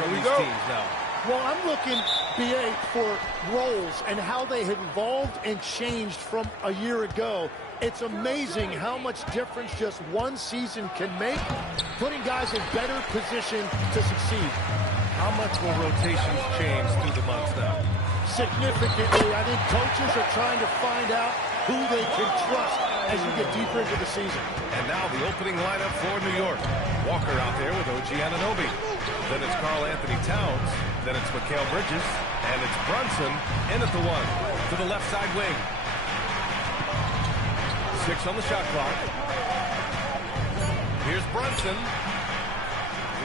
from these teams now. Well, I'm looking, BA, for roles and how they have evolved and changed from a year ago. It's amazing how much difference just one season can make, putting guys in better position to succeed. How much will rotations change through the months now? Significantly. I think coaches are trying to find out who they can trust as you get deeper into the season. And now the opening lineup for New York. Walker out there with OG Anunoby. Then it's Karl Anthony Towns. Then it's Mikal Bridges. And it's Brunson in at the one to the left side wing. 6 on the shot clock. Here's Brunson.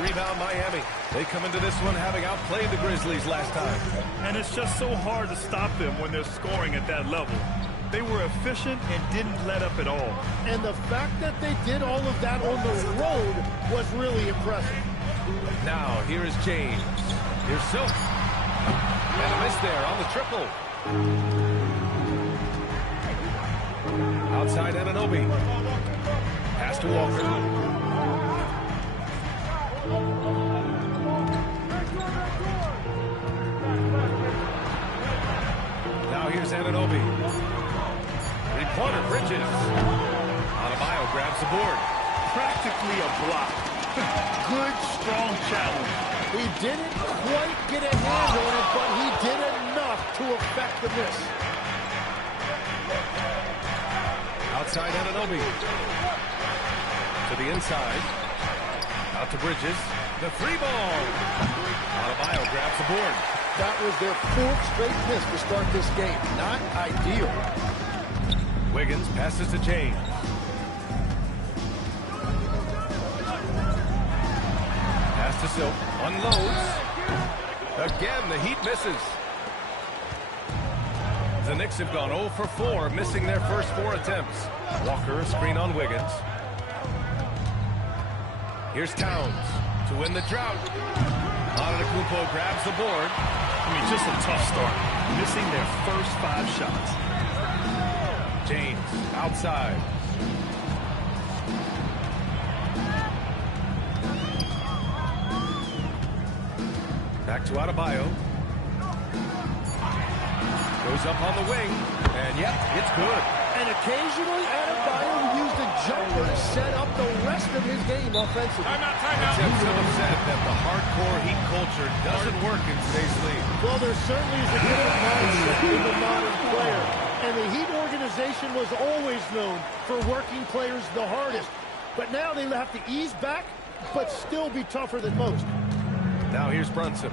Rebound Miami. They come into this one having outplayed the Grizzlies last time. And it's just so hard to stop them when they're scoring at that level. They were efficient and didn't let up at all. And the fact that they did all of that on the road was really impressive. Now, here is James. Here's Silk. And a miss there on the triple. Outside Anunoby. Pass to Walker. Now here's Anunoby. Three-pointer, Bridges. Adebayo grabs the board. Practically a block. Good, strong challenge. He didn't quite get a hand on it, but he did enough to affect the miss. Outside Anunoby. To the inside. Out to Bridges. The three ball. Adebayo grabs the board. That was their 4th straight miss to start this game. Not ideal. Wiggins passes to James. Pass to Silk. Unloads. Again, the Heat misses. The Knicks have gone 0 for 4, missing their first 4 attempts. Walker, a screen on Wiggins. Here's Towns to win the drought. Antetokounmpo grabs the board. I mean, just a tough start. Missing their first 5 shots. James outside. Back to Adebayo. Goes up on the wing. And yep, it's good. And occasionally Adebayo used a jumper to set up the rest of his game offensively. Timeout. Some have said that the hardcore Heat culture doesn't work in today's league. Well, there certainly is a different mindset in the modern player. And the Heat organization was always known for working players the hardest. But now they have to ease back, but still be tougher than most. Now here's Brunson.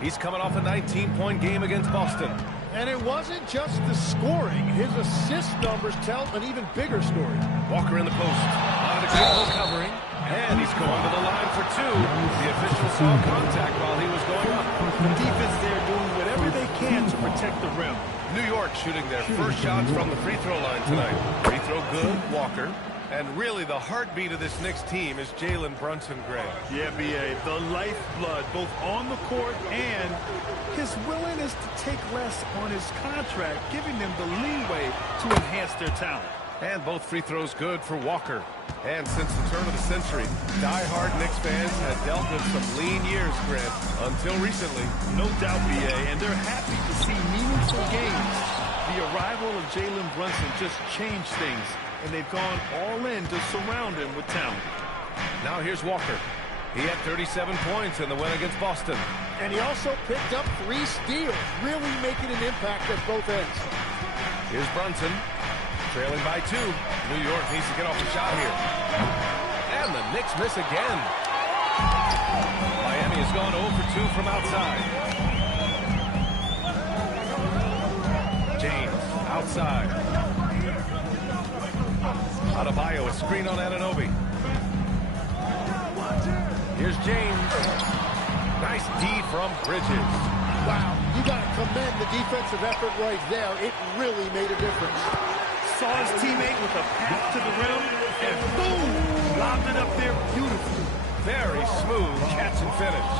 He's coming off a 19-point game against Boston. And it wasn't just the scoring. His assist numbers tell an even bigger story. Walker in the post. Antetokounmpo covering. And he's going to the line for 2. The official saw contact while he was going up. The defense there doing whatever they can to protect the rim. New York shooting their first shots from the free throw line tonight. Free throw good, Walker. And really the heartbeat of this Knicks team is Jalen Brunson, Greg. Yeah, B.A., the lifeblood, both on the court and his willingness to take less on his contract, giving them the leeway to enhance their talent. And both free throws good for Walker. And since the turn of the century, die-hard Knicks fans have dealt with some lean years, Greg, until recently. No doubt, B.A., and they're happy to see meaningful games. The arrival of Jalen Brunson just changed things, and they've gone all in to surround him with talent. Now here's Walker. He had 37 points in the win against Boston. And he also picked up 3 steals, really making an impact at both ends. Here's Brunson, trailing by 2. New York needs to get off the shot here. And the Knicks miss again. Miami has gone 0 for 2 from outside. James, outside. Adebayo, a screen on Anunoby. Here's James. Nice D from Bridges. Wow, you got to commend the defensive effort right there. It really made a difference. Saw his teammate with a pass to the rim, and boom! Lobbed it up there beautifully. Very smooth catch and finish.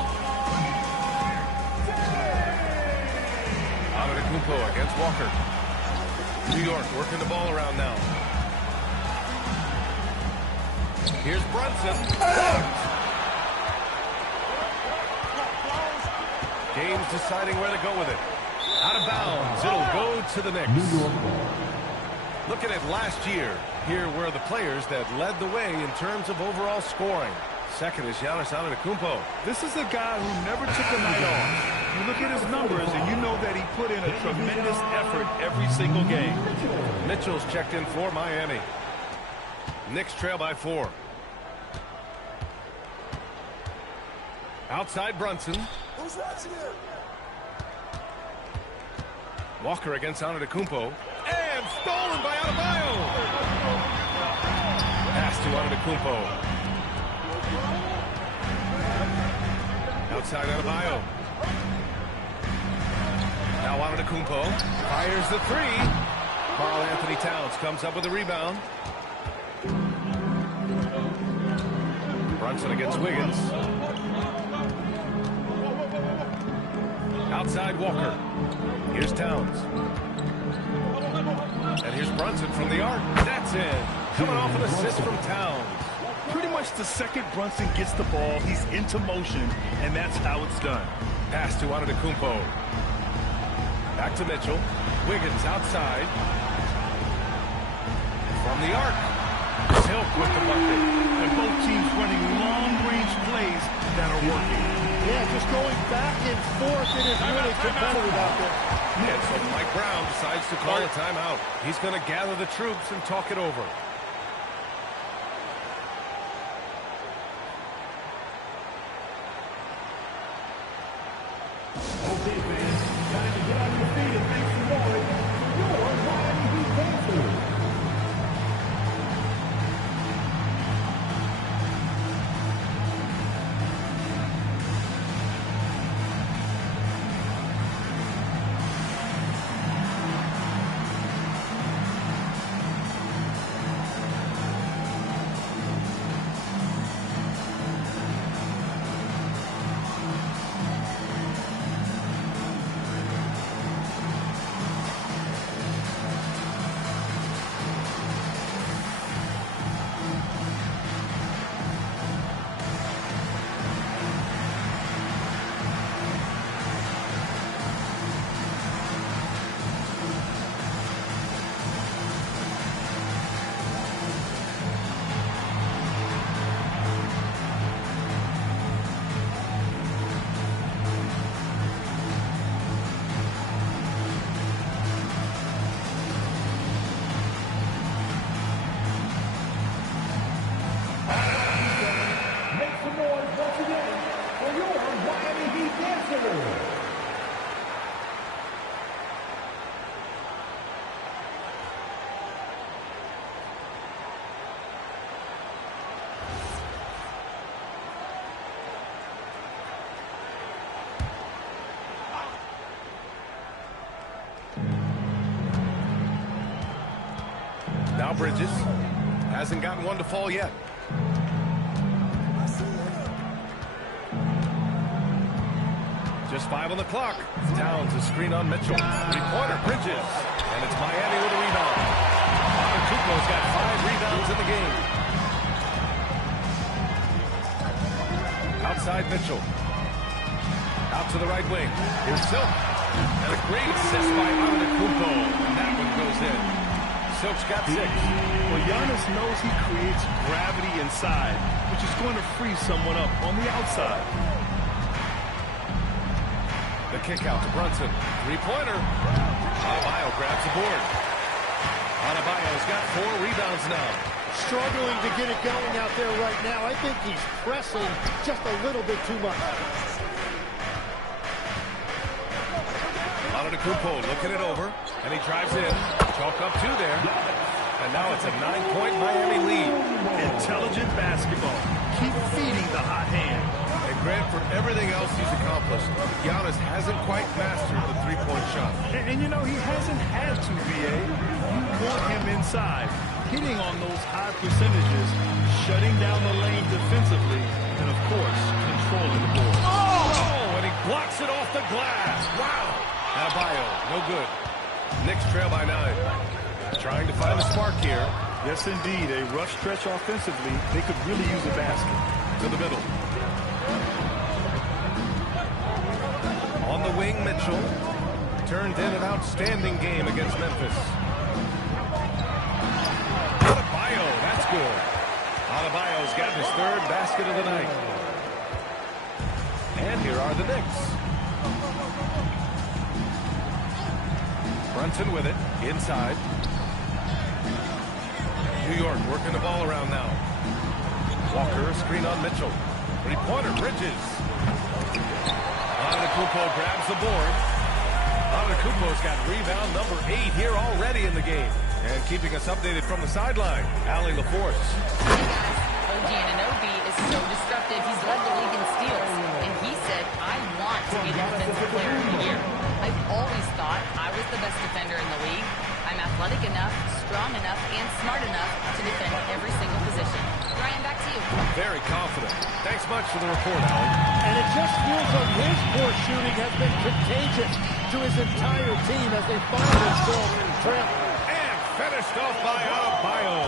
Antetokounmpo against Walker. New York working the ball around now. Here's Brunson. Game's deciding where to go with it. Out of bounds. It'll go to the Knicks. Looking at last year, here were the players that led the way in terms of overall scoring. Second is Giannis Antetokounmpo. This is a guy who never took a night off. You look at his numbers, and you know that he put in a tremendous effort every single game. Mitchell's checked in for Miami. Knicks trail by 4. Outside Brunson. Who's watching it? Walker against Antetokounmpo. And stolen by Adebayo. Pass to Antetokounmpo. Outside Adebayo. Now Antetokounmpo fires the 3. Karl Anthony Towns comes up with a rebound. Brunson against Wiggins. Outside Walker. Here's Towns. And here's Brunson from the arc. That's in. Coming off an assist from Towns. Pretty much the second Brunson gets the ball, he's into motion, and that's how it's done. Pass to Antetokounmpo. Back to Mitchell. Wiggins outside. From the arc. Silk with the bucket. And both teams running long-range plays that are working. Yeah, just going back and forth. It is really competitive out there. And so Mike Brown decides to call a timeout. He's going to gather the troops and talk it over. Okay, fans, time to get on your feet and make some noise for your Miami Heat Panthers. Now Bridges hasn't gotten one to fall yet. Just 5 on the clock. Towns a screen on Mitchell. 3-pointer Bridges. And it's Miami with a rebound. Antetokounmpo's got 5 rebounds in the game. Outside Mitchell. Out to the right wing. Here's Silk. And a great assist by Antetokounmpo. And that one goes in. Silk's got 6. Well, Giannis knows he creates gravity inside, which is going to free someone up on the outside. The kick out to Brunson. 3-pointer. Adebayo grabs the board. Adebayo's got 4 rebounds now. Struggling to get it going out there right now. I think he's pressing just a little bit too much. Antetokounmpo looking it over, and he drives in. Chalk up 2 there. And now it's a 9-point Miami lead. Intelligent basketball. Keep feeding the hot hand. And Grant, for everything else he's accomplished, Giannis hasn't quite mastered the 3-point shot. And you know, he hasn't had to, B.A. You want him inside, hitting on those high percentages, shutting down the lane defensively, and, of course, controlling the board. Oh, and he blocks it off the glass. Wow. Adebayo, no good. Knicks trail by 9. Trying to find the spark here. Yes, indeed. A rough stretch offensively. They could really use a basket. To the middle. the wing, Mitchell. Turned in an outstanding game against Memphis. Adebayo, that's good. Adebayo's got his third basket of the night. And here are the Knicks. Brunson with it, inside. New York working the ball around now. Walker, screen on Mitchell. Three-pointer, Bridges. Antetokounmpo grabs the board. Antetokounmpo's got rebound number 8 here already in the game. And keeping us updated from the sideline, Allie LaForce. Hey guys, OG Anunoby is so disruptive. He's led the league in steals. And he said, I want to be the defensive player of the year. I've always thought I was the best defender in the league. I'm athletic enough, strong enough, and smart enough to defend every single position. Ryan, back to you. Very confident. Thanks much for the report, Allie. And it just feels like his poor shooting has been contagious to his entire team as they find themselves trailing. And finished off by Adebayo.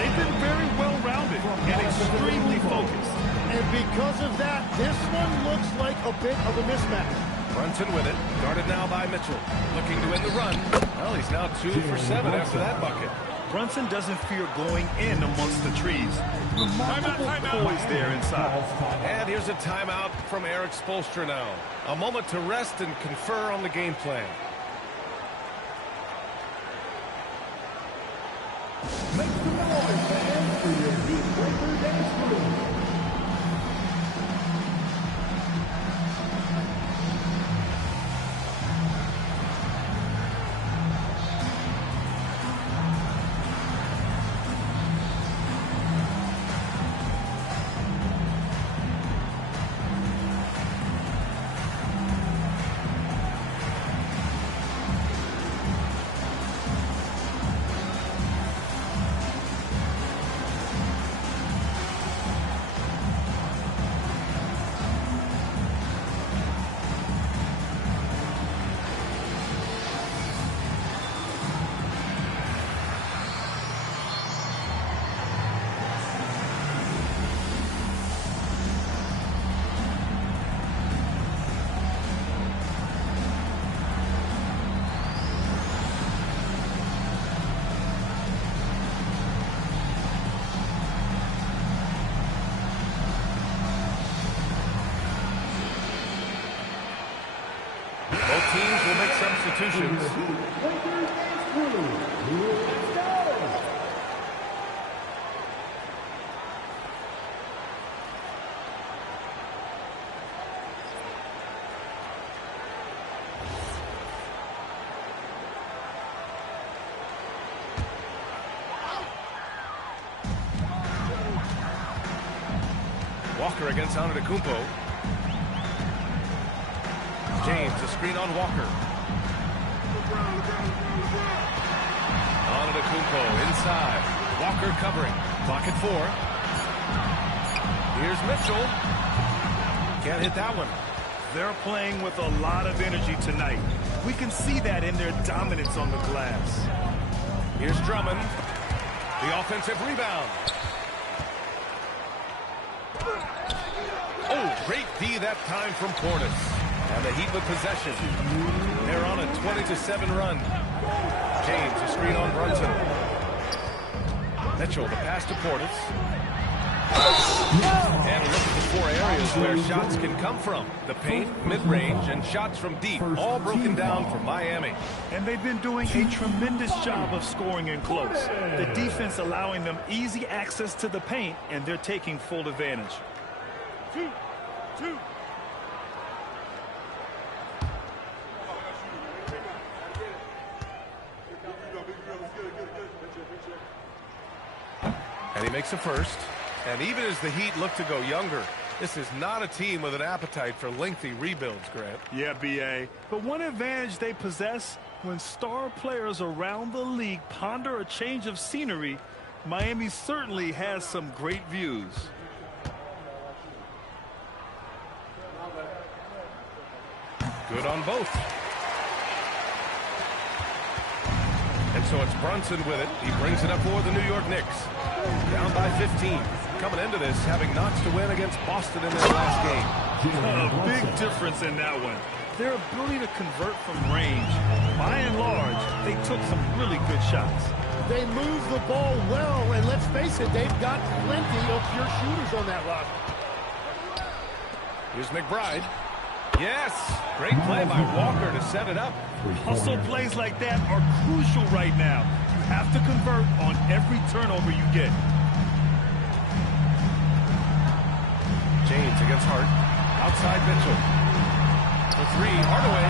They've been very well-rounded and extremely focused. And because of that, this one looks like a bit of a mismatch. Brunson with it, guarded now by Mitchell. Looking to win the run. Well, he's now 2 for 7 after that bucket. Brunson doesn't fear going in amongst the trees. Remarkable poise there inside. And here's a timeout from Eric Spoelstra now. A moment to rest and confer on the game plan. Make some noise, fans, for your Heat Breaker dance move. Both teams will make substitutions. Walker against Antetokounmpo. James, a screen on Walker. Antetokounmpo inside. Walker covering. Clock at 4. Here's Mitchell. Can't hit that one. They're playing with a lot of energy tonight. We can see that in their dominance on the glass. Here's Drummond. The offensive rebound. Oh, great D that time from Portis. And the Heat with possession. They're on a 20-7 run. James, a screen on Brunson. Mitchell, the pass to Portis. And a look at the 4 areas where shots can come from. The paint, mid-range, and shots from deep. All broken down for Miami. And they've been doing a tremendous job of scoring in close. The defense allowing them easy access to the paint, and they're taking full advantage. 2. And he makes a first. And even as the Heat look to go younger, this is not a team with an appetite for lengthy rebuilds, Grant. Yeah, B.A. But one advantage they possess, when star players around the league ponder a change of scenery, Miami certainly has some great views. Good on both. And so it's Brunson with it. He brings it up for the New York Knicks. Down by 15. Coming into this, having notched to win against Boston in their last game. A big difference in that one. Their ability to convert from range, by and large, they took some really good shots. They move the ball well, and let's face it, they've got plenty of pure shooters on that roster. Here's McBride. Yes, great play by Walker to set it up. Hustle plays like that are crucial right now. You have to convert on every turnover you get. James against Hart. Outside Mitchell. For three, Hardaway.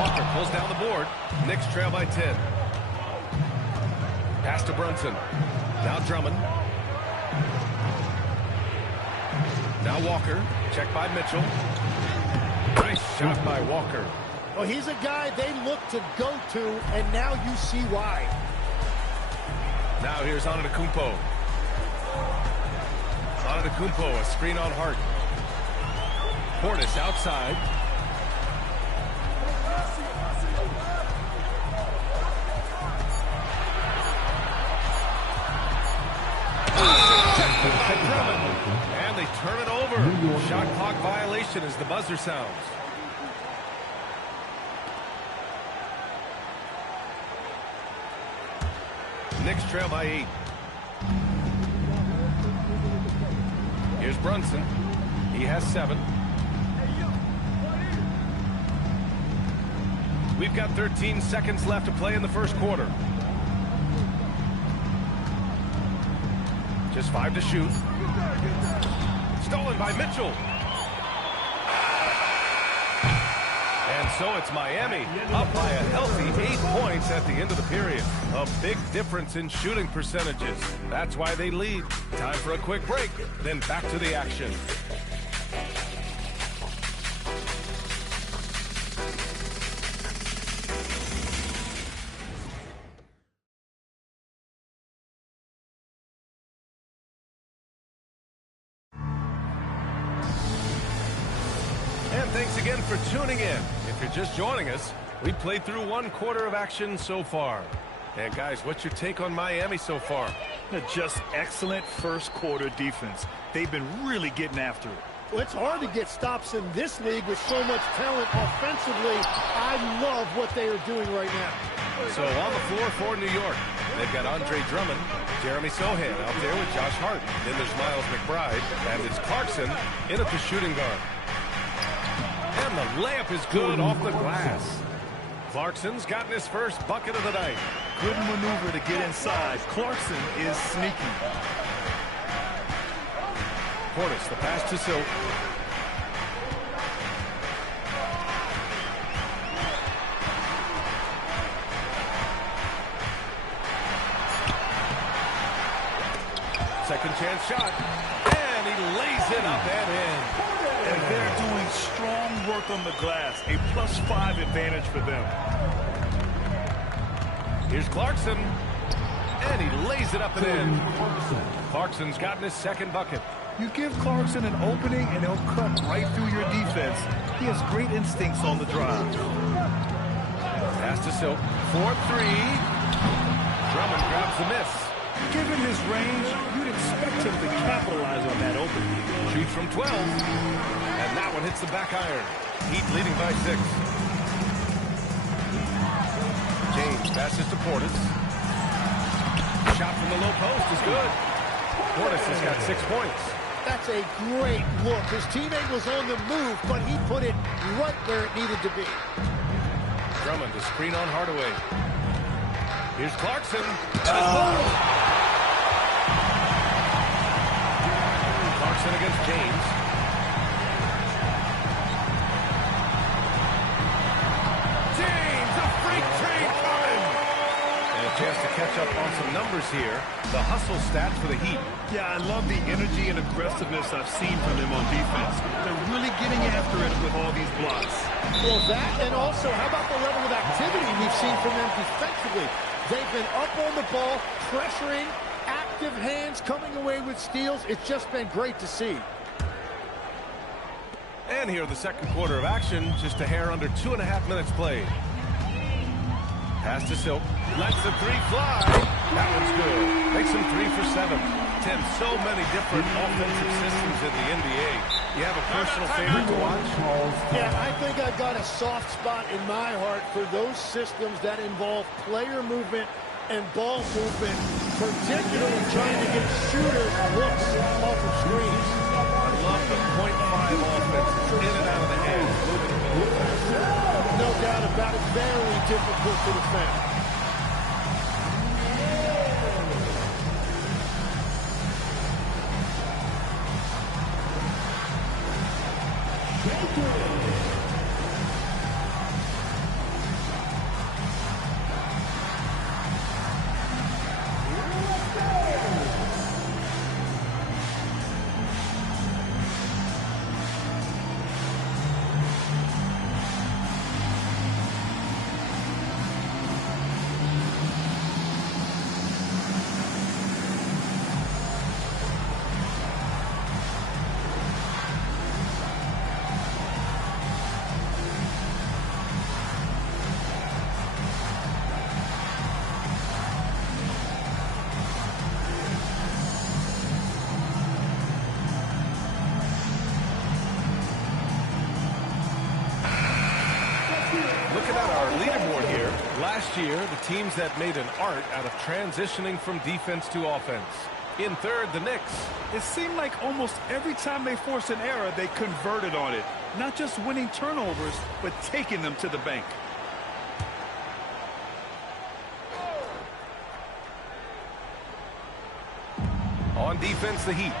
Walker pulls down the board. Knicks trail by 10. Pass to Brunson. Now Drummond. Now Walker. Check by Mitchell. Nice shot by Walker. Well, he's a guy they look to go to, and now you see why. Now here's Antetokounmpo. Antetokounmpo, a screen on Hart. Portis outside. And they turn it over. Shot clock violation as the buzzer sounds. Knicks trail by 8. Here's Brunson. He has 7. We've got 13 seconds left to play in the first quarter. Just 5 to shoot. Stolen by Mitchell. And so it's Miami up by a healthy 8 points at the end of the period. A big difference in shooting percentages. That's why they lead. Time for a quick break, then back to the action. And thanks again for tuning in. If you're just joining us, we played through 1 quarter of action so far. And guys, what's your take on Miami so far? Just excellent first quarter defense. They've been really getting after it. Well, it's hard to get stops in this league with so much talent offensively. I love what they are doing right now. So on the floor for New York, they've got Andre Drummond, Jeremy Sohan out there with Josh Hart. Then there's Miles McBride, and it's Clarkson in at the shooting guard. And the layup is good off the glass. Clarkson's gotten his first bucket of the night. Good maneuver to get inside. Clarkson is sneaky. Portis, the pass to Silk. Second chance shot. And he lays it up and in. And they're doing strong work on the glass. A +5 advantage for them. Here's Clarkson. And he lays it up and in. Clarkson's gotten his second bucket. You give Clarkson an opening and he'll cut right through your defense. He has great instincts on the drive. Pass to Silk. 4-3. Drummond grabs the miss. Given his range, you'd expect him to capitalize on that opening. Shoots from 12. And that one hits the back iron. Heat leading by 6. James passes to Portis. Shot from the low post is good. Portis has got 6 points. That's a great look. His teammate was on the move, but he put it right where it needed to be. Drummond to screen on Hardaway. Here's Clarkson. Clarkson against James. James, a freak train coming! And a chance to catch up on some numbers here. The hustle stats for the Heat. Yeah, I love the energy and aggressiveness I've seen from them on defense. They're really getting after it with all these blocks. Well, that, and also, how about the level of activity we've seen from them defensively? They've been up on the ball, pressuring, active hands, coming away with steals. It's just been great to see. And here the second quarter of action, just a hair under 2.5 minutes played. Pass to Silk. Lets the 3 fly. That one's good. Makes him 3 for 7. 10, so many different offensive systems in the NBA. You have a personal favorite to watch? Yeah, I think I've got a soft spot in my heart for those systems that involve player movement and ball movement, particularly trying to get shooters looks off of screens. I love the .5 offense, in and out of the hands, moving the ball fast. No doubt about it, very difficult to defend. Looking at our leaderboard here, last year, the teams that made an art out of transitioning from defense to offense. In third, the Knicks. It seemed like almost every time they forced an error, they converted on it. Not just winning turnovers, but taking them to the bank. On defense, the Heat.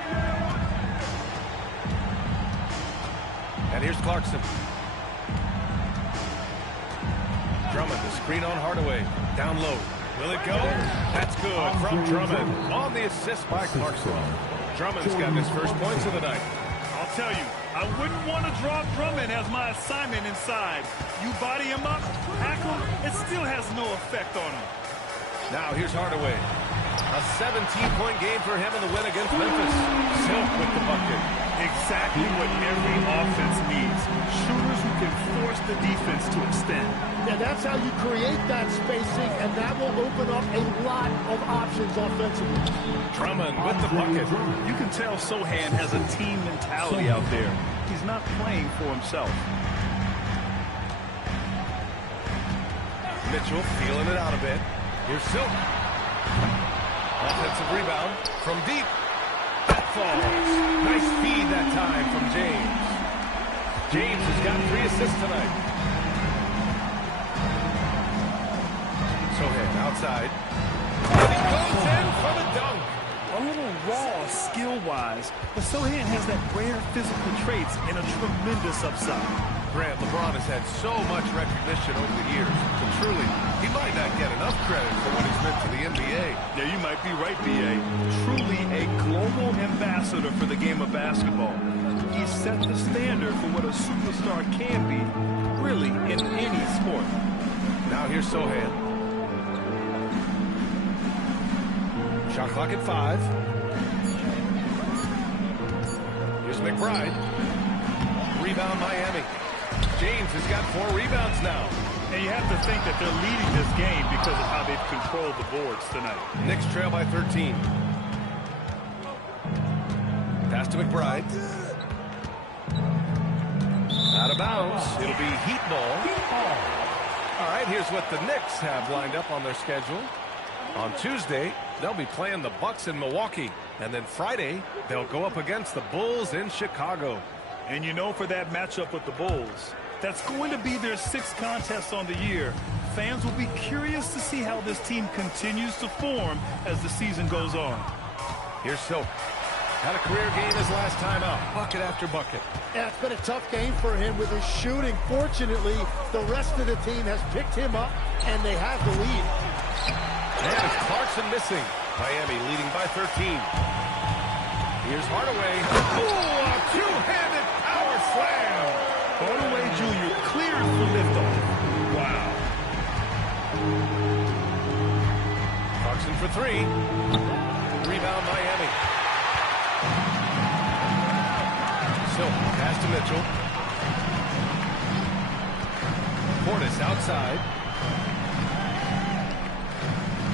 And here's Clarkson. Drummond, the screen on Hardaway. Down low. Will it go? That's good from Drummond. On the assist by Clarkson. Drummond's got his first points of the night. I'll tell you, I wouldn't want to drop Drummond as my assignment inside. You body him up, hack him, it still has no effect on him. Now here's Hardaway. A 17-point game for him in the win against Memphis. Silk with the bucket. Exactly what every offense needs. Shooters who can force the defense to extend. Yeah, that's how you create that spacing, and that will open up a lot of options offensively. Drummond with the bucket. You can tell Sohan has a team mentality out there. He's not playing for himself. Mitchell feeling it out a bit. Here's Silk. Offensive rebound from deep. That falls. Nice feed that time from James. James has got 3 assists tonight. Sohan outside. And he goes in for the dunk. A little raw skill-wise, but Sohan has that rare physical traits and a tremendous upside. Grant, LeBron has had so much recognition over the years, but truly, he might not get enough credit for what he's meant to the NBA. Yeah, you might be right, B.A. Truly a global ambassador for the game of basketball. He set the standard for what a superstar can be, really, in any sport. Now here's Sohan. Shot clock at 5. Here's McBride. Rebound Miami. James has got 4 rebounds now. And you have to think that they're leading this game because of how they've controlled the boards tonight. Knicks trail by 13. Pass to McBride. Out of bounds. It'll be Heat ball. All right, here's what the Knicks have lined up on their schedule. On Tuesday, they'll be playing the Bucks in Milwaukee. And then Friday, they'll go up against the Bulls in Chicago. And you know, for that matchup with the Bulls, that's going to be their 6th contest on the year. Fans will be curious to see how this team continues to form as the season goes on. Here's Silk. Had a career game his last time out. Bucket after bucket. Yeah, it's been a tough game for him with his shooting. Fortunately, the rest of the team has picked him up, and they have the lead. And it's Clarkson missing. Miami leading by 13. Here's Hardaway. Ooh, a two-handed power slam. Hardaway Jr. cleared for liftoff. Wow. Clarkson for 3. Rebound Miami. Silk pass to Mitchell. Portis outside.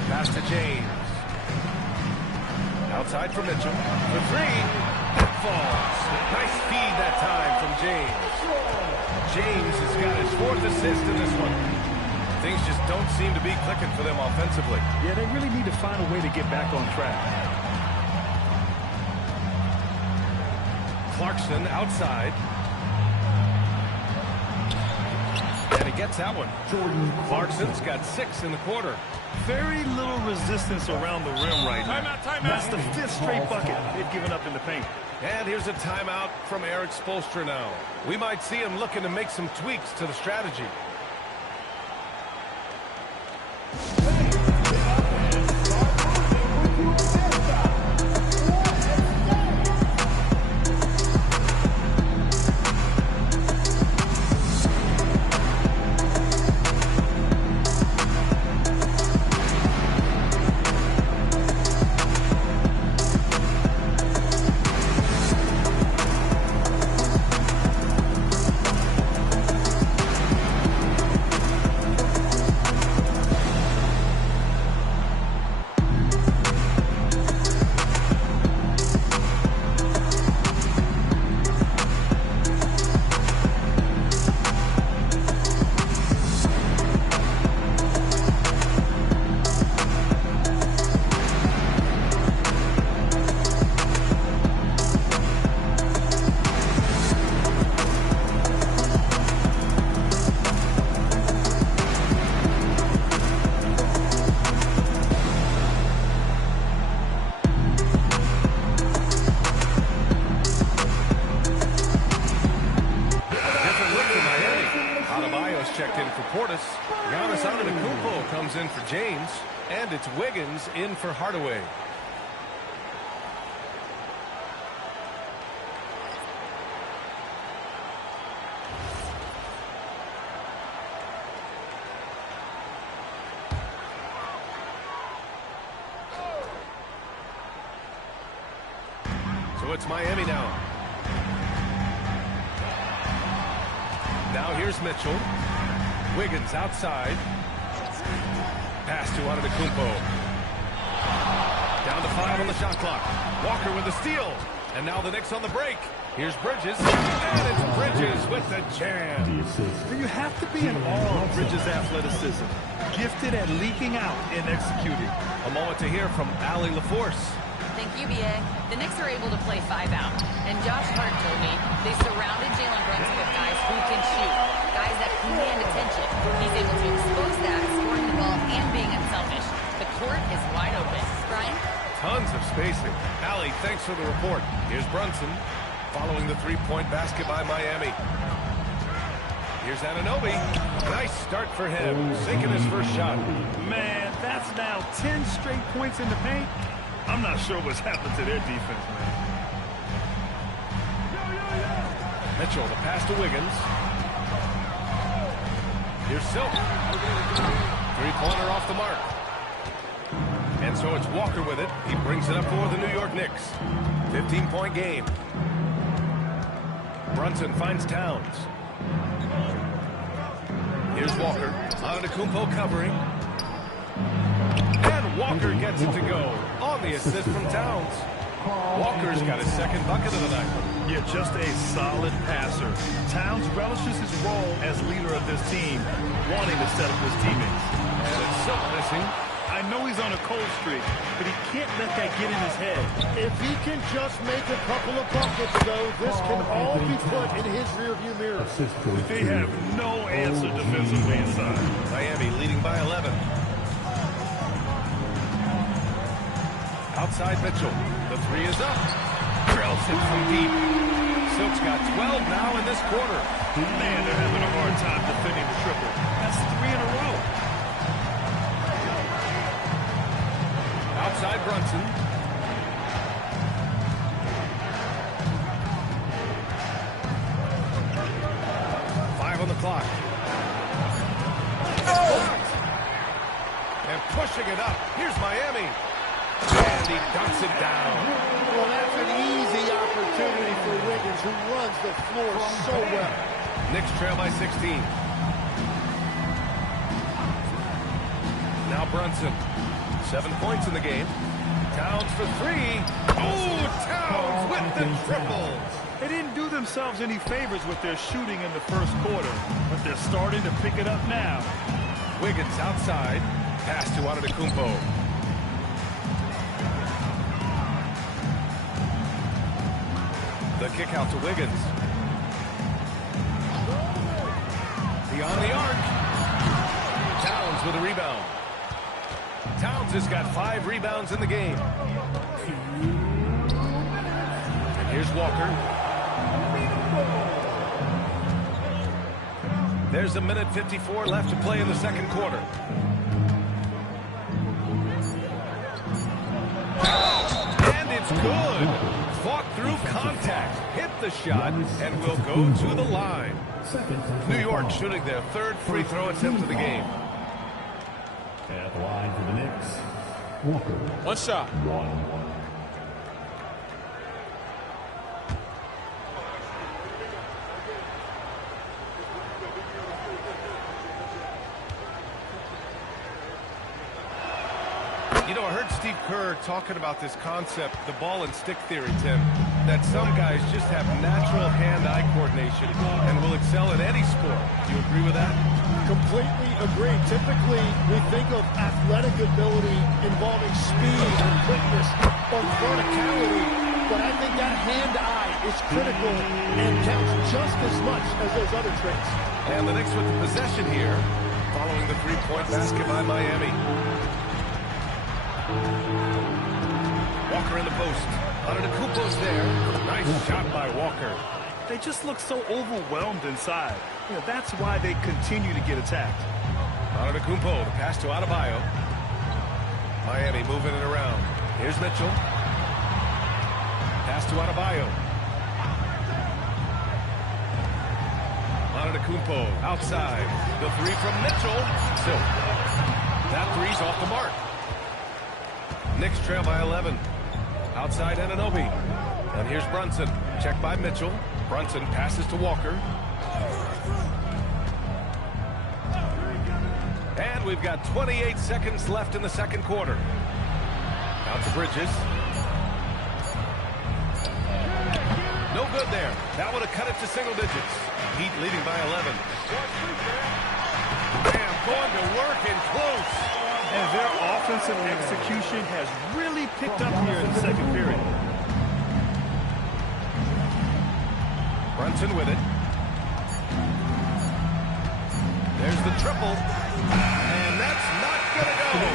Pass to James. Outside for Mitchell. For 3. falls. Nice feed that time from James. James has got his 4th assist in this one. Things just don't seem to be clicking for them offensively. Yeah, they really need to find a way to get back on track. Clarkson outside. And he gets that one. Clarkson's got 6 in the quarter. Very little resistance around the rim right now. Timeout. That's the 5th straight bucket they've given up in the paint. And here's a timeout from Eric Spoelstra now. We might see him looking to make some tweaks to the strategy. Giannis Antetokounmpo comes in for James, and it's Wiggins in for Hardaway. So it's Miami now. Now here's Mitchell. Wiggins outside. Pass to Antetokounmpo. Down to 5 on the shot clock. Walker with the steal. And now the Knicks on the break. Here's Bridges. And it's Bridges with the jam. You have to be in awe of Bridges' athleticism. Gifted at leaking out and executing. A moment to hear from Allie LaForce. Thank you, B.A. The Knicks are able to play 5 out. And Josh Hart told me they surrounded Jalen Brunson with guys who can shoot. Guys that command attention. He's able to expose that, scoring the ball, and being unselfish. The court is wide open. Brian? Tons of spacing. Allie, thanks for the report. Here's Brunson following the three-point basket by Miami. Here's Anunoby. Nice start for him. Sinking his first shot. Man, that's now 10 straight points in the paint. I'm not sure what's happened to their defense, man. Mitchell, the pass to Wiggins. Here's Silk. Three-pointer off the mark. And so it's Walker with it. He brings it up for the New York Knicks. 15-point game. Brunson finds Towns. Here's Walker. Antetokounmpo covering. And Walker gets it to go on the assist from Towns. Walker's got his second bucket of the night. Yeah, just a solid passer. Towns relishes his role as leader of this team, wanting to set up his teammates. And it's Silk missing. I know he's on a cold streak, but he can't let that get in his head. If he can just make a couple of buckets, though, this can all be put in his rearview mirror. They have no answer defensively inside. Miami leading by 11. Outside Mitchell. The three is up. Drills it from deep. Silk's got 12 now in this quarter. Man, they're having a hard time defending the triple. That's 3 in a row. Outside Brunson. Five on the clock. And pushing it up. Here's Miami. And he dunks it down. Well, that's an easy opportunity for Wiggins, who runs the floor so well. Knicks trail by 16. Now Brunson. 7 points in the game. Towns for three. Oh, Towns with the triple. They didn't do themselves any favors with their shooting in the first quarter, but they're starting to pick it up now. Wiggins outside. Pass to Antetokounmpo. The kick out to Wiggins. Beyond the arc. Towns with a rebound. Towns has got 5 rebounds in the game. And here's Walker. There's a minute 54 left to play in the second quarter. And it's good. Fought through contact, hit the shot, and will go to the line. New York shooting their 3rd free throw attempt of the game. At the line for the Knicks, Walker. One shot. You know, I heard Steve Kerr talking about this concept, the ball and stick theory, Tim, that some guys just have natural hand-eye coordination and will excel in any sport. Do you agree with that? Completely agree. Typically, we think of athletic ability involving speed and quickness or verticality, but I think that hand-eye is critical and counts just as much as those other traits. And the Knicks with the possession here, following the three-point basket by Miami. Walker in the post. Antetokounmpo's there. Nice shot by Walker. They just look so overwhelmed inside. You know, that's why they continue to get attacked. Antetokounmpo, the pass to Adebayo. Miami moving it around. Here's Mitchell. Pass to Adebayo. Antetokounmpo outside. The three from Mitchell. So that three's off the mark. Knicks trail by 11. Outside Anunoby. And here's Brunson. Checked by Mitchell. Brunson passes to Walker. And we've got 28 seconds left in the second quarter. Out to Bridges. No good there. That would have cut it to single digits. Heat leading by 11. Bam, going to work and close. And their offensive execution has really picked up here in the second period. Brunson with it. There's the triple. And that's not going to go.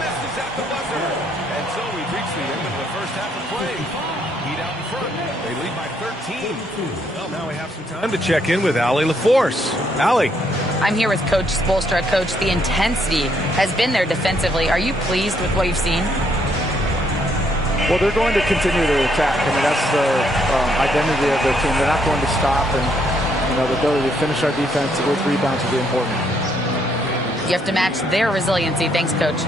Misses at the buzzer. And so we've reached the end of the first half of play. Heat out in front. They lead by 13. Well, now we have some time to check in with Allie LaForce. Allie. I'm here with Coach Spoelstra. Coach, the intensity has been there defensively. Are you pleased with what you've seen? Well, they're going to continue to attack. I mean, that's the identity of their team. They're not going to stop, and the ability to finish our defense with rebounds will be important. You have to match their resiliency. Thanks, Coach.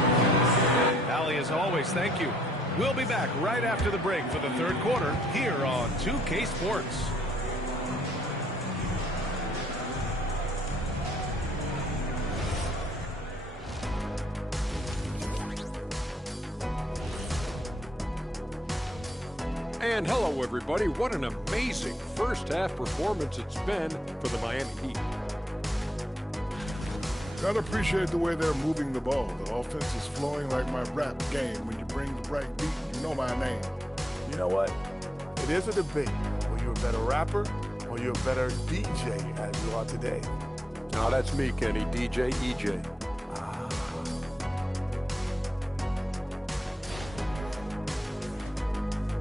Allie, as always, thank you. We'll be back right after the break for the third quarter here on 2K Sports. And hello, everybody. What an amazing first-half performance it's been for the Miami Heat. Gotta appreciate the way they're moving the ball. The offense is flowing like my rap game. When you bring the right beat, you know my name. You know what? It is a debate. Were you a better rapper or you a better DJ as you are today? No, that's me, Kenny. DJ EJ.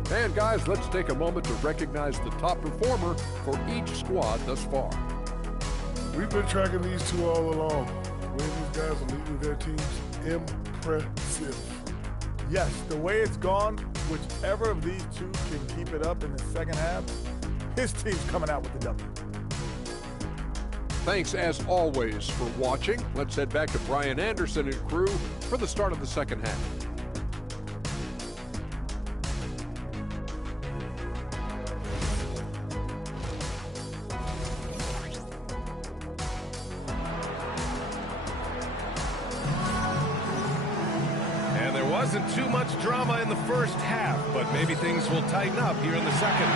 And guys, let's take a moment to recognize the top performer for each squad thus far. We've been tracking these two all along. The way these guys are leading their teams, impressive. Yes, the way it's gone, whichever of these two can keep it up in the second half, his team's coming out with the W. Thanks, as always, for watching. Let's head back to Brian Anderson and crew for the start of the second half. Wasn't too much drama in the first half, but maybe things will tighten up here in the second.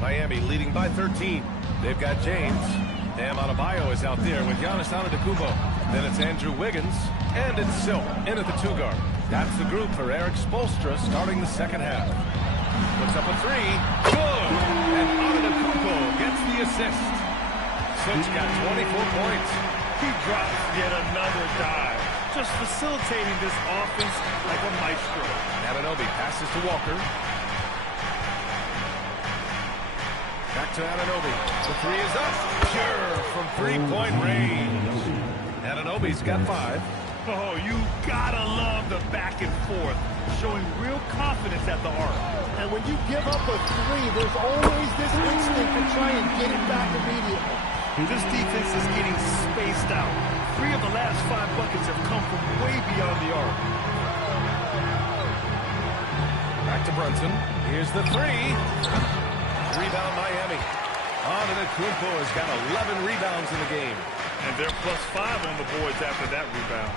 Miami leading by 13. They've got James. Bam Adebayo is out there with Giannis Antetokounmpo. Then it's Andrew Wiggins. And it's Silk in at the 2-guard. That's the group for Eric Spoelstra starting the second half. Puts up a 3. Good! And Antetokounmpo gets the assist. Silk's got 24 points. He drops yet another dive. Just facilitating this offense like a maestro. Anunoby passes to Walker. Back to Anunoby. The 3 is up. Sure, from 3-point range. Anunoby's got 5. Oh, you gotta love the back and forth, showing real confidence at the arc. And when you give up a 3, there's always this instinct to try and get it back immediately. This defense is getting spaced out. 3 of the last 5 buckets have come from way beyond the arc. Back to Brunson. Here's the 3. Rebound Miami. Antetokounmpo has got 11 rebounds in the game. And they're +5 on the boards after that rebound.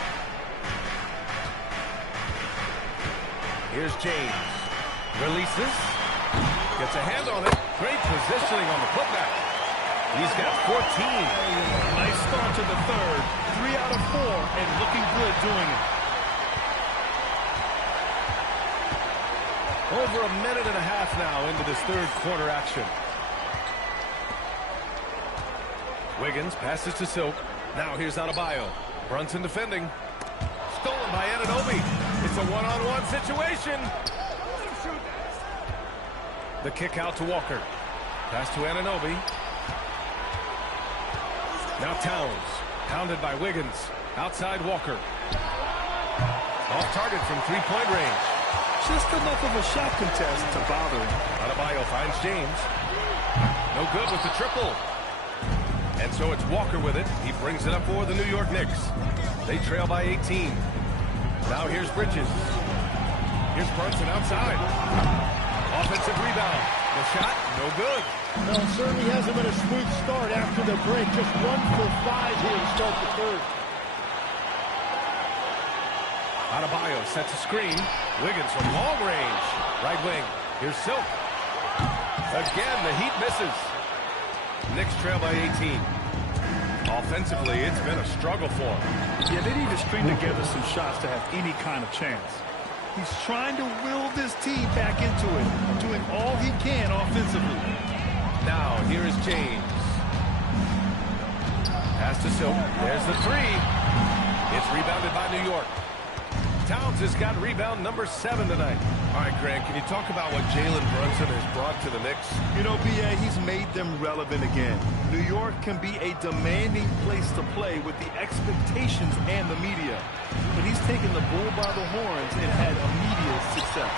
Here's James. Releases. Gets a hand on it. Great positioning on the putback. He's got 14. Nice start to the third. 3 out of 4 and looking good doing it. Over a minute and a half now into this third quarter action. Wiggins passes to Silk. Now here's Adebayo. Brunson defending. Stolen by Anunoby. It's a one-on-one situation. The kick out to Walker. Pass to Anunoby. Now Towns. Pounded by Wiggins. Outside Walker. Off target from 3-point range. Just enough of a shot contest to bother him. Adebayo finds James. No good with the triple. And so it's Walker with it. He brings it up for the New York Knicks. They trail by 18. Now here's Bridges. Here's Brunson outside. Offensive rebound. The shot, no good. No, it certainly hasn't been a smooth start after the break. Just 1 for 5 here to start the third. Adebayo sets a screen. Wiggins from long range. Right wing. Here's Silk. Again, the Heat misses. Knicks trail by 18. Offensively, it's been a struggle for them. Yeah, they need to string together some shots to have any kind of chance. He's trying to will this team back into it, doing all he can offensively. Now, here is James. Pass to Silk. There's the 3. It's rebounded by New York. Towns has got rebound number 7 tonight. All right, Grant, can you talk about what Jalen Brunson has brought to the Knicks? You know, B.A., he's made them relevant again. New York can be a demanding place to play with the expectations and the media. But he's taken the bull by the horns and had immediate success.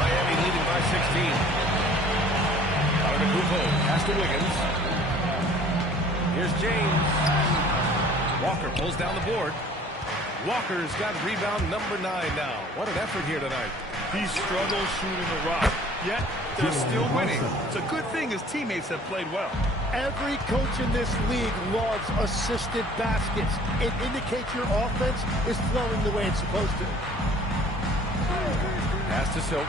Miami leading by 16. Antetokounmpo pass to Wiggins. Here's James. Walker pulls down the board. Walker's got rebound number 9 now. What an effort here tonight. He struggles shooting the rock, yet they're still winning. It's a good thing his teammates have played well. Every coach in this league loves assisted baskets. It indicates your offense is flowing the way it's supposed to. Pass to Silk.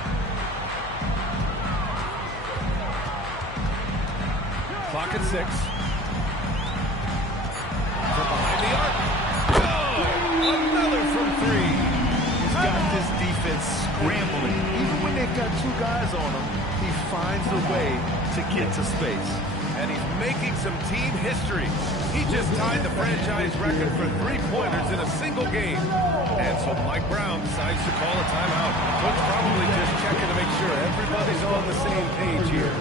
Clock at 6. From behind the arc. Another from 3. He's got this defense scrambling. Even when they've got 2 guys on him, he finds a way to get to space. And he's making some team history. He just tied the franchise record for 3-pointers in a single game. And so Mike Brown decides to call a timeout. Coach probably just checking to make sure everybody's on the same page here.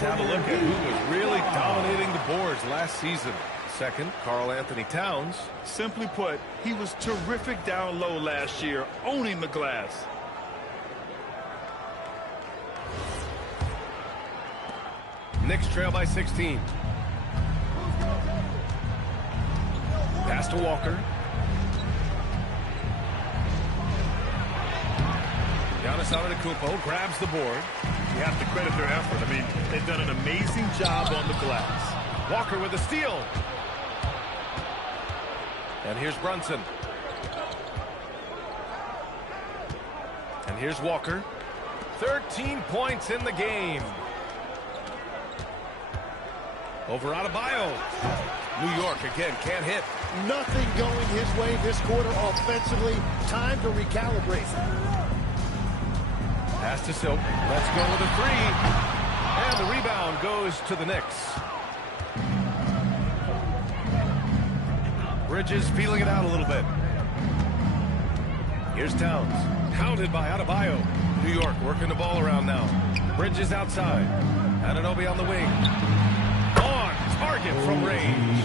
Let's have a look at who was really dominating the boards last season. Second, Karl Anthony Towns. Simply put, he was terrific down low last year, owning the glass. Knicks trail by 16. Pass to Walker. Giannis Antetokounmpo grabs the board. You have to credit their effort. I mean, they've done an amazing job on the glass. Walker with a steal. And here's Brunson. And here's Walker. 13 points in the game. Over Adebayo. New York again can't hit. Nothing going his way this quarter offensively. Time to recalibrate. Pass to Silk. Let's go with a three. And the rebound goes to the Knicks. Bridges feeling it out a little bit. Here's Towns. Pounded by Adebayo. New York working the ball around now. Bridges outside. Anunoby on the wing. On target from range.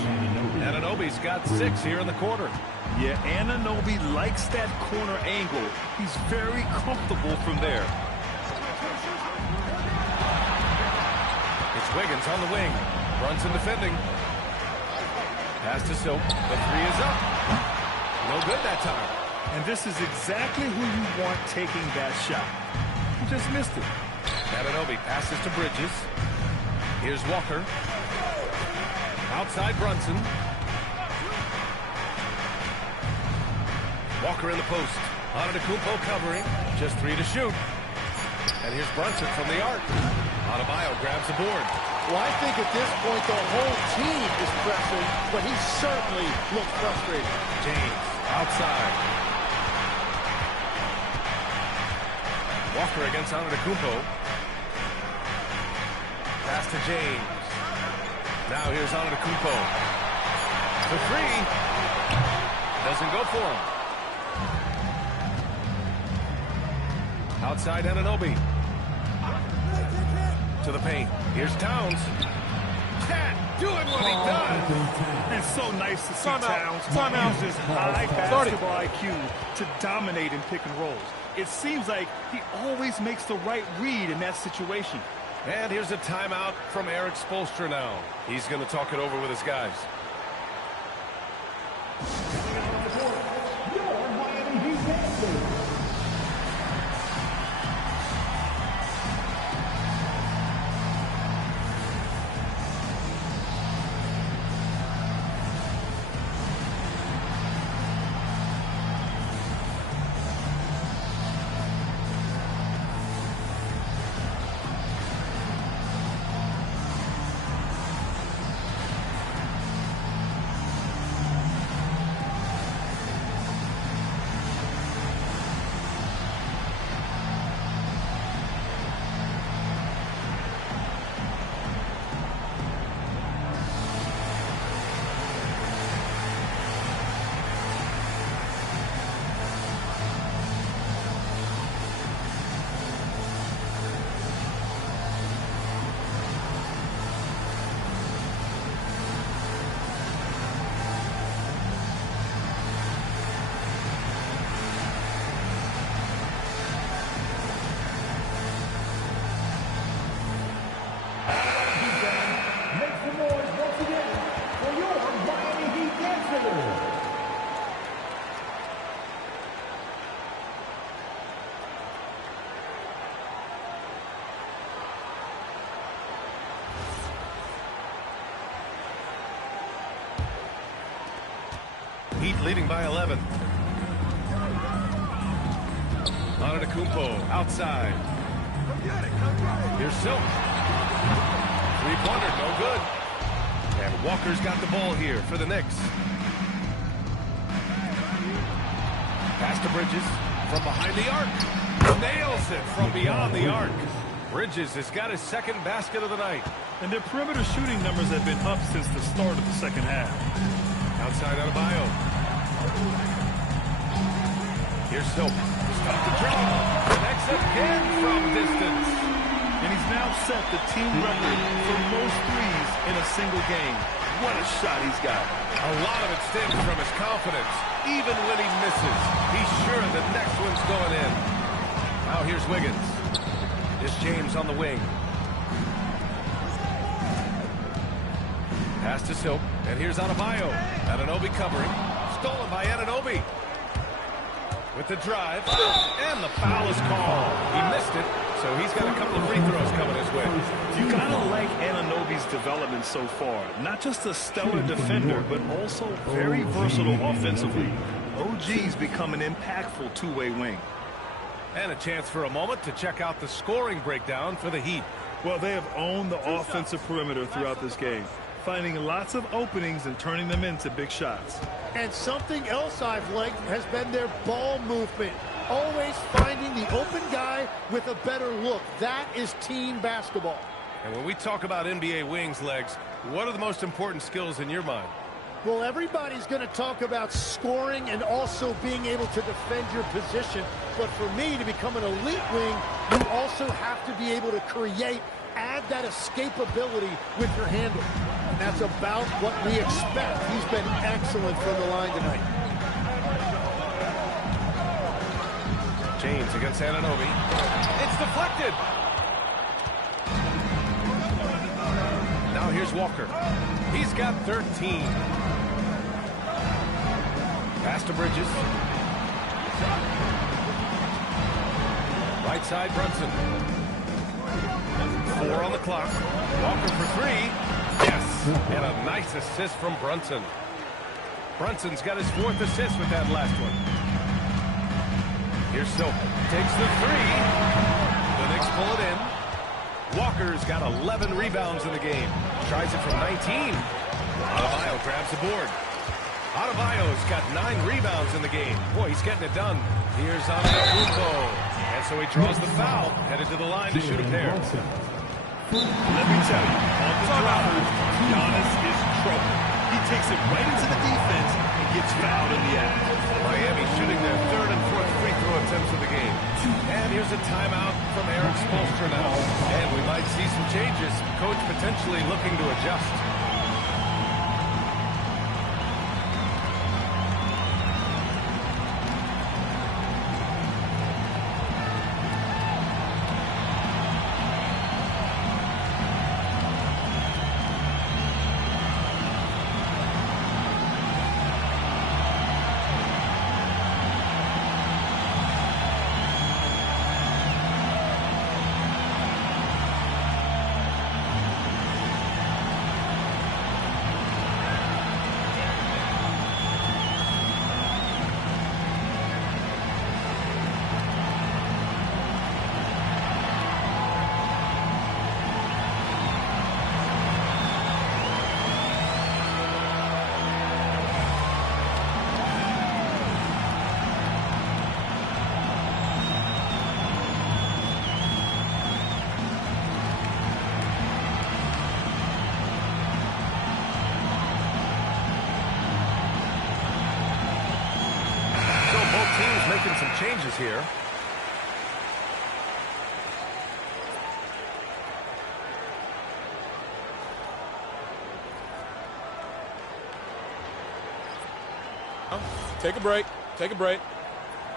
Anunoby's got 6 here in the quarter. Yeah, Anunoby likes that corner angle. He's very comfortable from there. It's Wiggins on the wing. Brunson defending. Pass to Silk. The three is up. No good that time. And this is exactly who you want taking that shot. He just missed it. Anunoby passes to Bridges. Here's Walker. Outside Brunson. Walker in the post. Antetokounmpo covering. Just 3 to shoot. And here's Brunson from the arc. Adebayo grabs the board. Well, I think at this point the whole team is pressing, but he certainly looks frustrated. James outside. Walker against Antetokounmpo. Pass to James. Now here's Antetokounmpo. The three. Doesn't go for him. Outside Anunoby. To the paint. Here's Towns. Cat doing what he does. It's so nice to see Towns use his high basketball IQ to dominate in pick and rolls. It seems like he always makes the right read in that situation. And here's a timeout from Eric Spoelstra now. He's going to talk it over with his guys. Heat leading by 11. Antetokounmpo outside. Here's Silk. Three-pointer, no good. And Walker's got the ball here for the Knicks. Pass to Bridges from behind the arc. Nails it from beyond the arc. Bridges has got his second basket of the night. And their perimeter shooting numbers have been up since the start of the second half. Outside Adebayo. Here's Silk. Stop the drop. Connects again from distance. And he's now set the team record for most threes in a single game. What a shot he's got. A lot of it stems from his confidence. Even when he misses, he's sure the next one's going in. Now here's Wiggins. Here's James on the wing. Pass to Silk, and here's Adebayo. Anunoby covering. Stolen by Anunoby. With the drive, and the foul is called. He missed it, so he's got a couple of free throws coming his way. You gotta like Anunoby's development so far. Not just a stellar defender, but also very versatile offensively. OG's become an impactful two-way wing. And a chance for a moment to check out the scoring breakdown for the Heat. Well, they have owned the offensive perimeter throughout this game, finding lots of openings and turning them into big shots. And something else I've liked has been their ball movement. Always finding the open guy with a better look. That is team basketball. And when we talk about NBA wings, Legs, what are the most important skills in your mind? Well, everybody's going to talk about scoring and also being able to defend your position. But for me, to become an elite wing, you also have to be able to create, add that escapability with your handle. And that's about what we expect. He's been excellent from the line tonight. James against Anunoby. It's deflected. Now here's Walker. He's got 13. Pass to Bridges. Right side, Brunson. 4 on the clock. Walker for 3. Yes, and a nice assist from Brunson. Brunson's got his 4th assist with that last one. Here's Silk. Takes the 3. The Knicks pull it in. Walker's got 11 rebounds in the game. Tries it from 19. Adebayo grabs the board. Adebayo's got 9 rebounds in the game. Boy, he's getting it done. Here's Antetokounmpo. And so he draws the foul. Headed to the line to shoot a pair. Let me tell you, on the drive, Giannis is trouble. He takes it right into the defense and gets fouled in the act. Miami shooting their 3rd and 4th free throw attempts of the game. And here's a timeout from Eric Spoelstra now. And we might see some changes. Coach potentially looking to adjust. Teams making some changes here. Take a break. Take a break.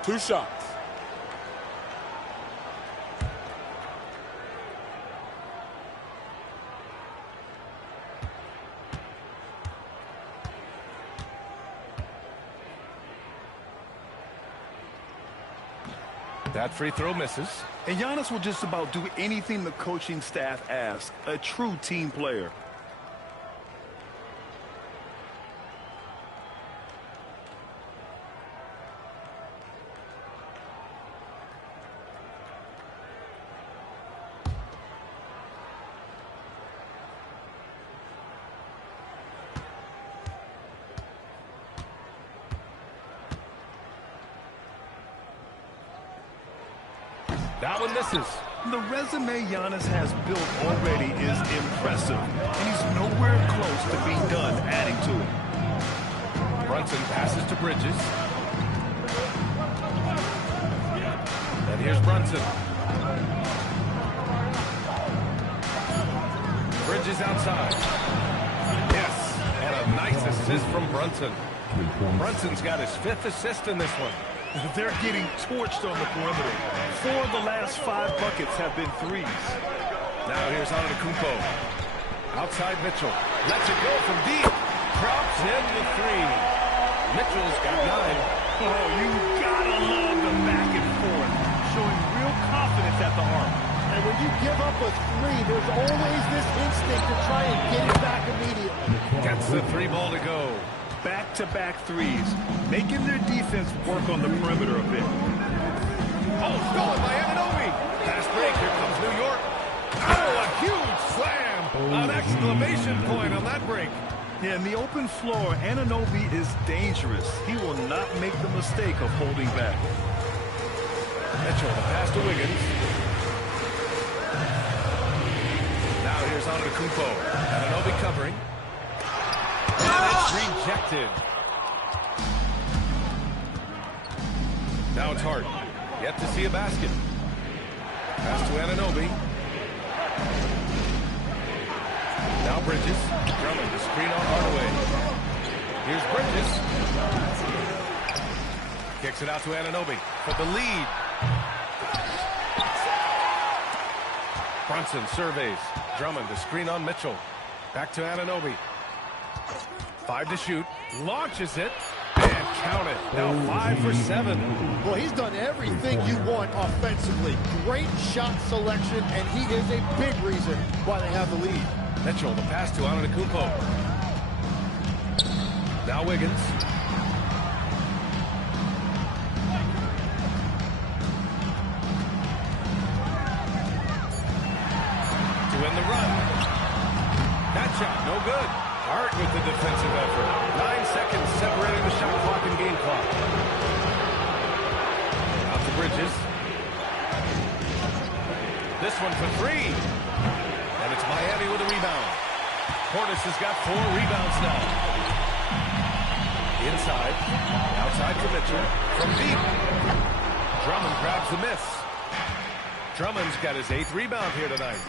2 shots. That free throw misses. And Giannis will just about do anything the coaching staff asks. A true team player. That one misses. The resume Giannis has built already is impressive, and he's nowhere close to being done adding to it. Brunson passes to Bridges. And here's Brunson. Bridges outside. Yes, and a nice assist from Brunson. Brunson's got his 5th assist in this one. They're getting torched on the perimeter. 4 of the last 5 buckets have been threes. Now here's Antetokounmpo. Outside Mitchell. Lets it go from deep. Drops in the 3. Mitchell's got 9. Oh, you gotta love the back and forth. Showing real confidence at the arc. And when you give up a 3, there's always this instinct to try and get it back immediately. Gets the 3 ball to go. Back-to-back threes, making their defense work on the perimeter a bit. Oh, stolen by Anunoby. Fast break. Here comes New York. Oh, a huge slam. An exclamation point on that break. Yeah, in the open floor, Anunoby is dangerous. He will not make the mistake of holding back. Mitchell, the pass to Wiggins. Now here's Antetokounmpo. Anunoby covering. And it's rejected. Now it's Hart. Yet to see a basket. Pass to Anunoby. Now Bridges. Drummond to screen on Hardaway. Here's Bridges. Kicks it out to Anunoby for the lead. Brunson surveys. Drummond to screen on Mitchell. Back to Anunoby. 5 to shoot. Launches it. And count it. Now 5 for 7. Well, he's done everything you want offensively. Great shot selection, and he is a big reason why they have the lead. Mitchell, the pass to Antetokounmpo. Now Wiggins. To win the run. That shot, no good. Hart with the defensive effort. 9 seconds separating the shot clock and game clock. Out to Bridges. This one for 3. And it's Miami with a rebound. Portis has got 4 rebounds now. Inside. Outside to Mitchell. From deep. Drummond grabs the miss. Drummond's got his 8th rebound here tonight.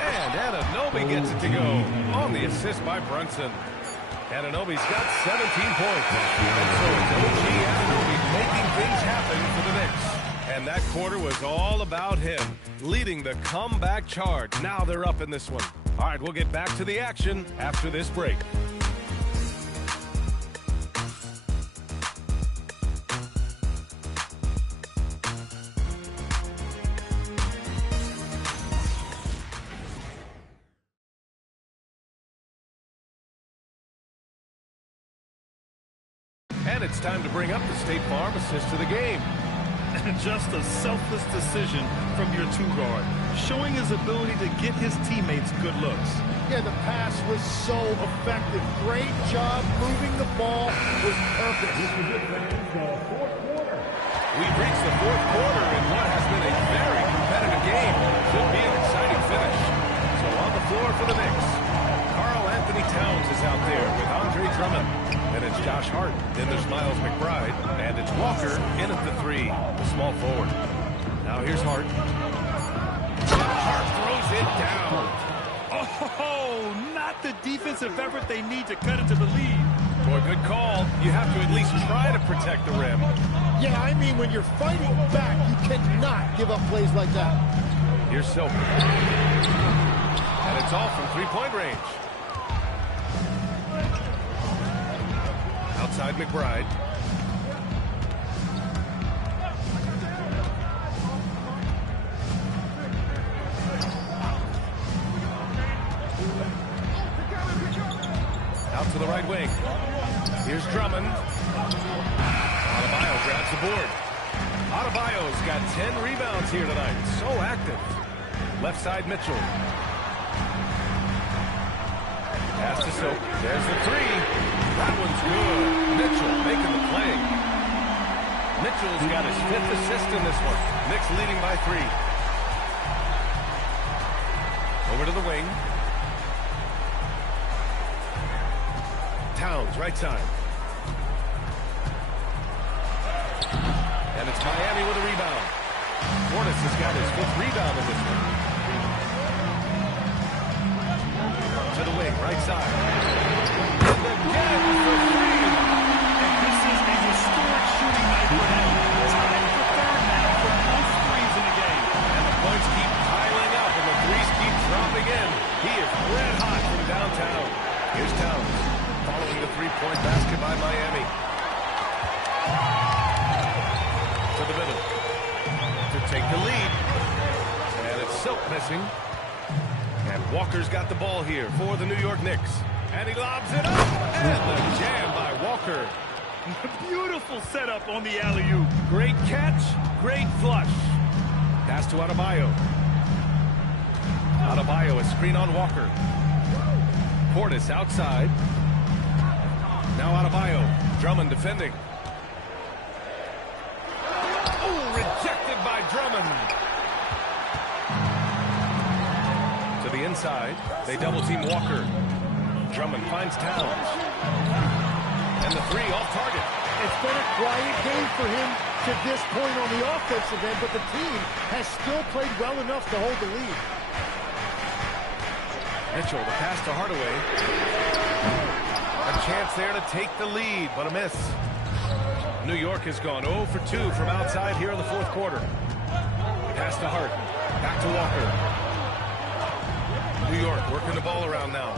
And Anunoby gets it to go on the assist by Brunson. Anunoby's got 17 points. And so it's OG Anunoby making things happen for the Knicks. And that quarter was all about him, leading the comeback charge. Now they're up in this one. All right, we'll get back to the action after this break. And it's time to bring up the State Farm assist to the game. Just a selfless decision from your 2-guard, showing his ability to get his teammates good looks. Yeah, the pass was so effective. Great job moving the ball with purpose. We've reached the 4th quarter in what has been a very competitive game. Should be an exciting finish. So on the floor for the Knicks, Karl Anthony Towns is out there with Andre Drummond. And it's Josh Hart. Then there's Miles McBride. And it's Walker in at the 3, the small forward. Now here's Hart. Hart throws it down. Oh, not the defensive effort they need to cut into the lead. Boy, good call. You have to at least try to protect the rim. Yeah, I mean, when you're fighting back, you cannot give up plays like that. Here's Silver. And it's all from 3-point range. Outside McBride. Out to the right wing. Here's Drummond. Adebayo grabs the board. Adebayo's got 10 rebounds here tonight. So active. Left side Mitchell. Pass to Soap. There's the 3. That one's good. Mitchell making the play. Mitchell's got his 5th assist in this one. Knicks leading by 3. Over to the wing. Towns, right side. And it's Miami with a rebound. Portis has got his 5th rebound in this one. Right side. And again for three. And this is a historic shooting night for him. Tied for third now for most threes in the game. And the points keep piling up, and the threes keep dropping in. He is red hot from downtown. Here's Towns following the three-point basket by Miami. To the middle to take the lead. And it's Silk missing. And Walker's got the ball here for the New York Knicks. And he lobs it up. And the jam by Walker. Beautiful setup on the alley-oop. Great catch, great flush. Pass to Adebayo. Adebayo, a screen on Walker. Portis outside. Now Adebayo. Drummond defending. Oh, rejected by Drummond. To the inside. They double-team Walker. Drummond finds Towns. And the three off target. It's been a quiet game for him to this point on the offensive end, but the team has still played well enough to hold the lead. Mitchell, the pass to Hardaway. A chance there to take the lead, but a miss. New York has gone 0 for 2 from outside here in the fourth quarter. Pass to Hart. Back to Walker. New York working the ball around now.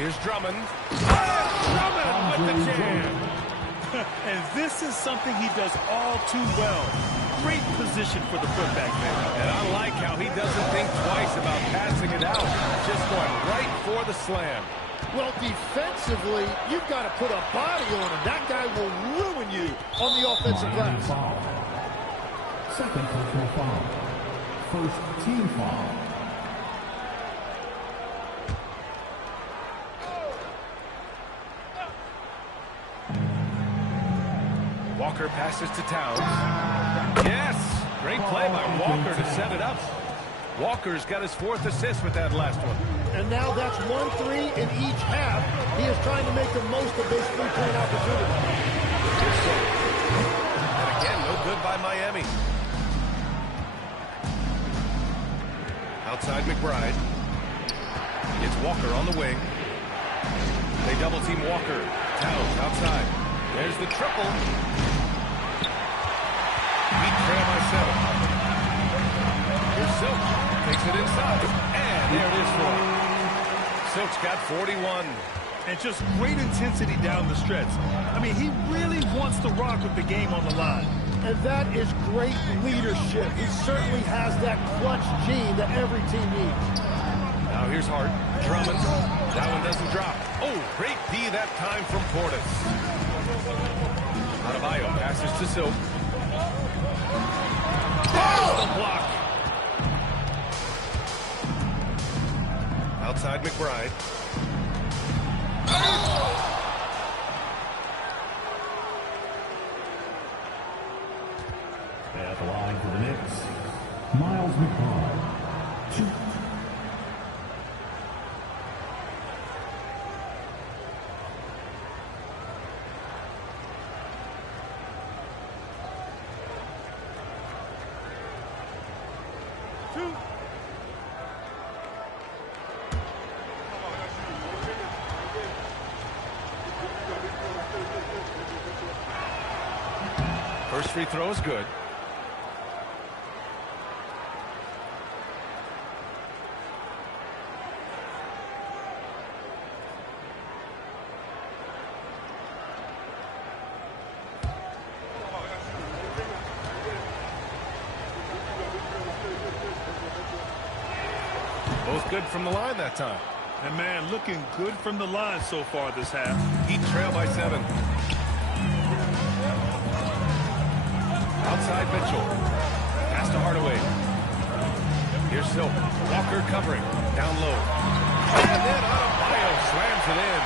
Here's Drummond. Drummond with the jam. And this is something he does all too well. Great position for the putback man. And I like how he doesn't think twice about passing it out. Just going right for the slam. Well, defensively, you've got to put a body on him. That guy will ruin you on the offensive glass. Second personal foul. First team foul. Walker passes to Towns. Yes! Great play by Walker to set it up. Walker's got his fourth assist with that last one. And now that's 1-3 in each half. He is trying to make the most of this three-point opportunity. And again, no good by Miami. Outside McBride. It's Walker on the wing. They double-team Walker. Towns outside. There's the triple. He trail by 7. Here's Silk. Takes it inside. And there it is for him. Silk's got 41. And just great intensity down the stretch. I mean, he really wants to rock with the game on the line. And that is great leadership. He certainly has that clutch gene that every team needs. Now here's Hart. Drummond. That one doesn't drop. Oh, great D that time from Portis. Adebayo passes to Silk. There's the block. Outside McBride. At the line for the Knicks, Miles McBride. 2. First free throw is good. Both good from the line that time. And man, looking good from the line so far this half. Heat trail by 7. Outside Mitchell. Pass to Hardaway. Here's Silk. Walker covering. Down low. And then Adebayo slams it in.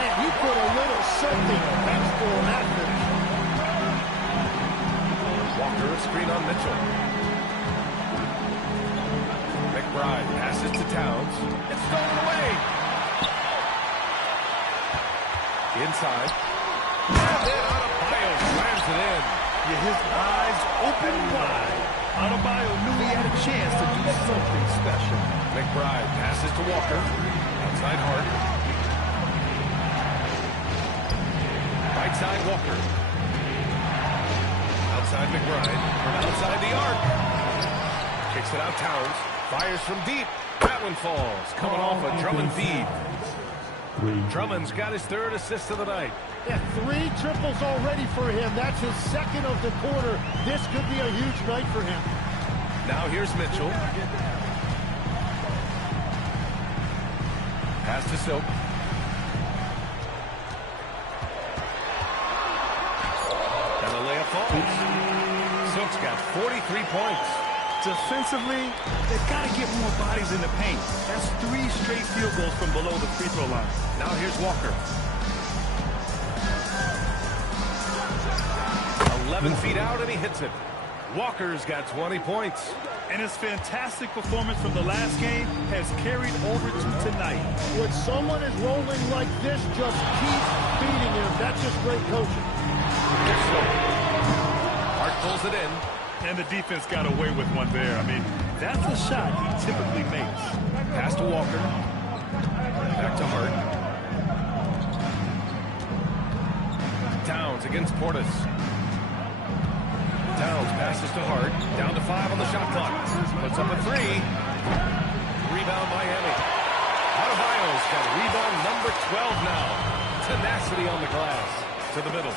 Man, he put a little something extra on that finish. Walker, a screen on Mitchell. McBride passes to Towns. It's stolen away. Inside. And then Adebayo slams it in. Yeah, his eyes open wide. Adebayo knew he had a chance to do something special. McBride passes to Walker. Outside Hart. Right side Walker. Outside McBride. From outside the arc. Kicks it out Towns. Fires from deep. That one falls. Coming off a Drummond feed. Drummond's got his third assist of the night. Yeah, 3 triples already for him. That's his second of the quarter. This could be a huge night for him. Now here's Mitchell. Pass to Silk. And the layup falls. Silk's got 43 points. Defensively, they've got to get more bodies in the paint. That's 3 straight field goals from below the free throw line. Now here's Walker. 11 feet out and he hits it. Walker's got 20 points. And his fantastic performance from the last game has carried over to tonight. When someone is rolling like this, just keep feeding him. That's just great coaching. Here's Silk. Hart pulls it in. And the defense got away with one there. I mean, that's a shot he typically makes. Pass to Walker. Back to Hart. Towns against Portis. Towns passes to Hart. Down to 5 on the shot clock. Puts up a 3. Rebound Miami. Adebayo's got rebound number 12 now. Tenacity on the glass. To the middle.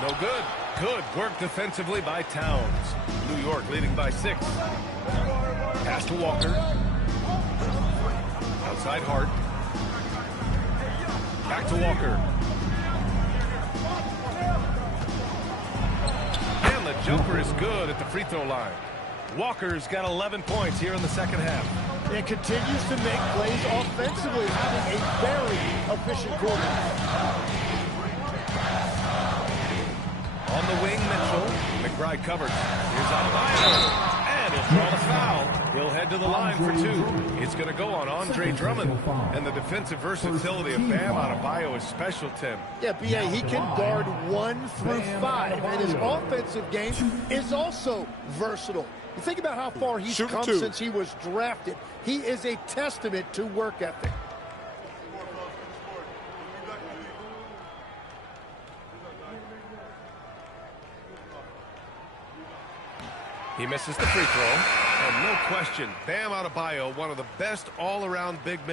No good. Good work defensively by Towns. New York leading by 6. Pass to Walker. Outside Hart. Back to Walker. And the jumper is good at the free throw line. Walker's got 11 points here in the second half. And continues to make plays offensively, having a very efficient quarter. On the wing, Mitchell. McBride covered. Here's Adebayo. And he'll draw the foul. He'll head to the line for 2. It's going to go on Andre Drummond. And the defensive versatility of Bam Adebayo is special, Tim. Yeah, B.A., he can guard 1 through 5. And his offensive game is also versatile. You think about how far he's come since he was drafted. He is a testament to work ethic. He misses the free throw. And no question, Bam Adebayo, one of the best all-around big men.